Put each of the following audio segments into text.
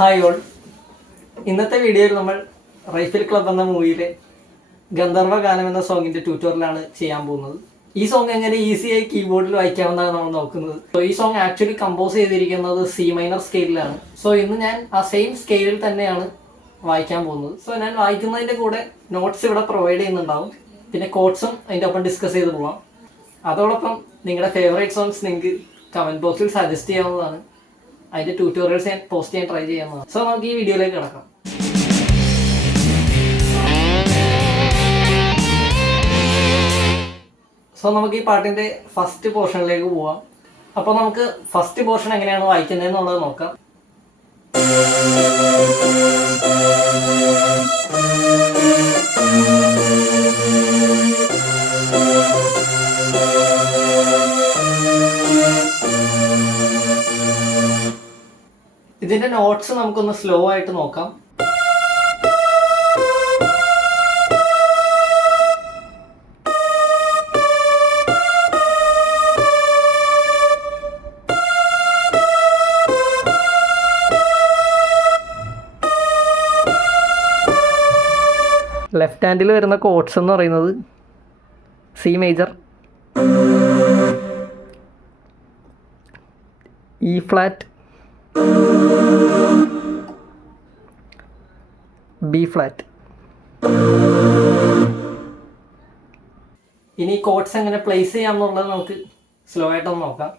Hi all. ഇന്നത്തെ വീഡിയോയിൽ നമ്മൾ റൈഫിൾ ക്ലബ് എന്ന മൂവിയിലെ ഗന്ധർവ ഗാനം എന്ന സോങ്ങിൻ്റെ ട്യൂട്ടോറിയലാണ് ചെയ്യാൻ പോകുന്നത്. ഈ സോങ് എങ്ങനെ ഈസിയായി കീബോർഡിൽ വായിക്കാമെന്നാണ് നമ്മൾ നോക്കുന്നത്. സോ ഈ സോങ് ആക്ച്വലി കമ്പോസ് ചെയ്തിരിക്കുന്നത് സി മൈനർ സ്കെയിലാണ്. സോ ഇന്ന് ഞാൻ ആ സെയിം സ്കെയിലിൽ തന്നെയാണ് വായിക്കാൻ പോകുന്നത്. സോ ഞാൻ വായിക്കുന്നതിൻ്റെ കൂടെ നോട്ട്സ് ഇവിടെ പ്രൊവൈഡ് ചെയ്യുന്നുണ്ടാവും. പിന്നെ കോഡ്സും അതിൻ്റെ ഒപ്പം ഡിസ്കസ് ചെയ്ത് പോവാം. അതോടൊപ്പം നിങ്ങളുടെ ഫേവറേറ്റ് സോങ്സ് നിങ്ങൾക്ക് കമൻറ്റ് ബോക്സിൽ സജസ്റ്റ് ചെയ്യാവുന്നതാണ്. അതിൻ്റെ ട്യൂട്ടോറിയൽസ് ഞാൻ പോസ്റ്റ് ചെയ്യാൻ ട്രൈ ചെയ്യുന്നതാണ്. സോ നമുക്ക് ഈ വീഡിയോയിലേക്ക് കിടക്കാം. സോ നമുക്ക് ഈ പാട്ടിൻ്റെ ഫസ്റ്റ് പോർഷനിലേക്ക് പോവാം. അപ്പോൾ നമുക്ക് ഫസ്റ്റ് പോർഷൻ എങ്ങനെയാണ് വായിക്കുന്നതെന്നുള്ളത് നോക്കാം. ഇതിൻ്റെ നോട്ട്സ് നമുക്കൊന്ന് സ്ലോ ആയിട്ട് നോക്കാം. ലെഫ്റ്റ് ഹാൻഡിൽ വരുന്ന കോഡ്സ് എന്ന് പറയുന്നത് C major, E flat, B flat. ഇനി കോഡ്സ് എങ്ങനെ പ്ലേസ് ചെയ്യാമെന്നുള്ളത് നമുക്ക് സ്ലോ ആയിട്ടൊന്ന് നോക്കാം.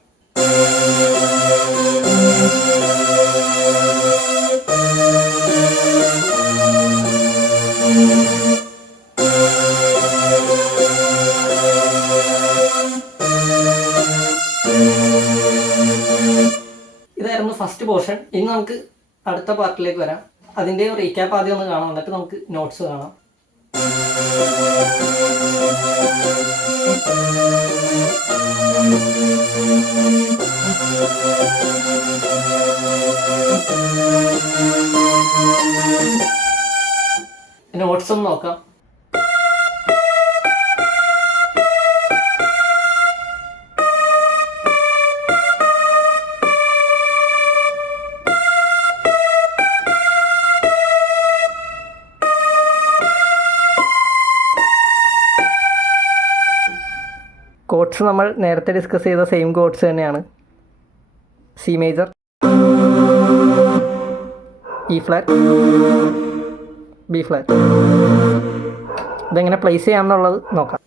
ഇതായിരുന്നു ഫസ്റ്റ് പോർഷൻ. ഇനി നമുക്ക് അടുത്ത പാർട്ടിലേക്ക് വരാം. അതിൻ്റെ റീക്യാപ്പ് ആദ്യം ഒന്ന് കാണാം, എന്നിട്ട് നമുക്ക് നോട്ട്സ് കാണാം. നോട്ട്സ് ഒന്ന് നോക്കാം. കോഡ്സ് നമ്മൾ നേരത്തെ ഡിസ്കസ് ചെയ്ത സെയിം കോഡ്സ് തന്നെയാണ്. C major, E flat, B flat. ഇതെങ്ങനെ പ്ലേസ് ചെയ്യാമെന്നുള്ളത് നോക്കാം.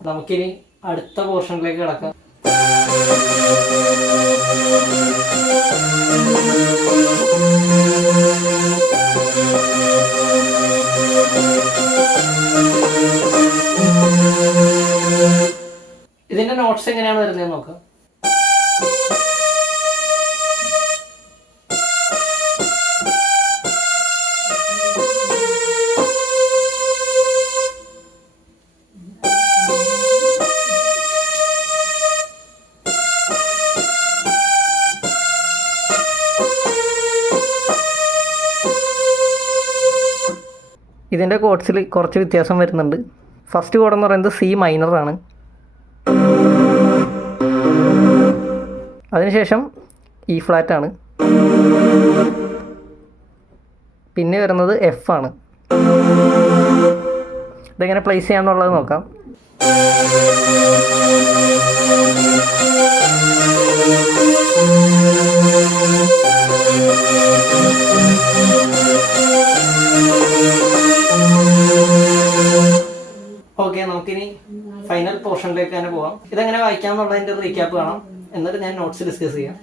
നമുക്കിനി അടുത്ത പോർഷനിലേക്ക് കിടക്കാം. ഇതിന്റെ നോട്ട്സ് എങ്ങനെയാണ് വരുന്നത് നോക്കാം. ഇതിൻ്റെ കോഡ്സിൽ കുറച്ച് വ്യത്യാസം വരുന്നുണ്ട്. ഫസ്റ്റ് കോഡ് എന്ന് പറയുന്നത് സി മൈനറാണ്. അതിനുശേഷം ഇ ഫ്ലാറ്റാണ്. പിന്നെ വരുന്നത് എഫ് ആണ്. ഇതെങ്ങനെ പ്ലേസ് ചെയ്യാമെന്നുള്ളത് നോക്കാം. ഓക്കെ, നമുക്കിനി ഫൈനൽ പോർഷനിലേക്ക് തന്നെ പോവാം. ഇതെങ്ങനെ വായിക്കാമെന്നുള്ളതിൻ്റെ റീക്യാപ്പ് കാണാം, എന്നിട്ട് ഞാൻ നോട്ട്സ് ഡിസ്കസ് ചെയ്യാം.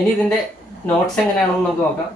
ഇനി ഇതിൻ്റെ നോട്ട്സ് എങ്ങനെയാണെന്ന് നമുക്ക് നോക്കാം.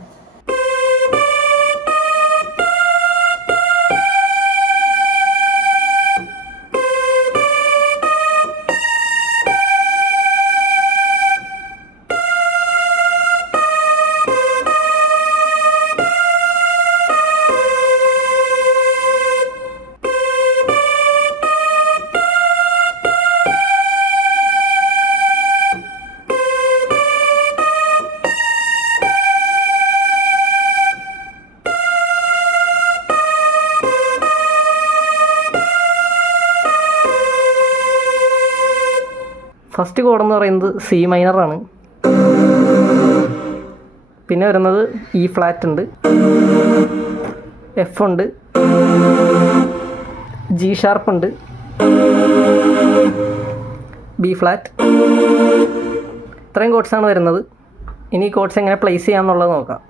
ഫസ്റ്റ് കോഡ് എന്ന് പറയുന്നത് സി മൈനറാണ്. പിന്നെ വരുന്നത് ഇ ഫ്ലാറ്റ് ഉണ്ട്, എഫ് ഉണ്ട്, ജി ഷാർപ്പ് ഉണ്ട്, ബി ഫ്ലാറ്റ്. ഇത്രയും കോഡ്സാണ് വരുന്നത്. ഇനി കോഡ്സ് എങ്ങനെ പ്ലേസ് ചെയ്യാമെന്നുള്ളത് നോക്കാം.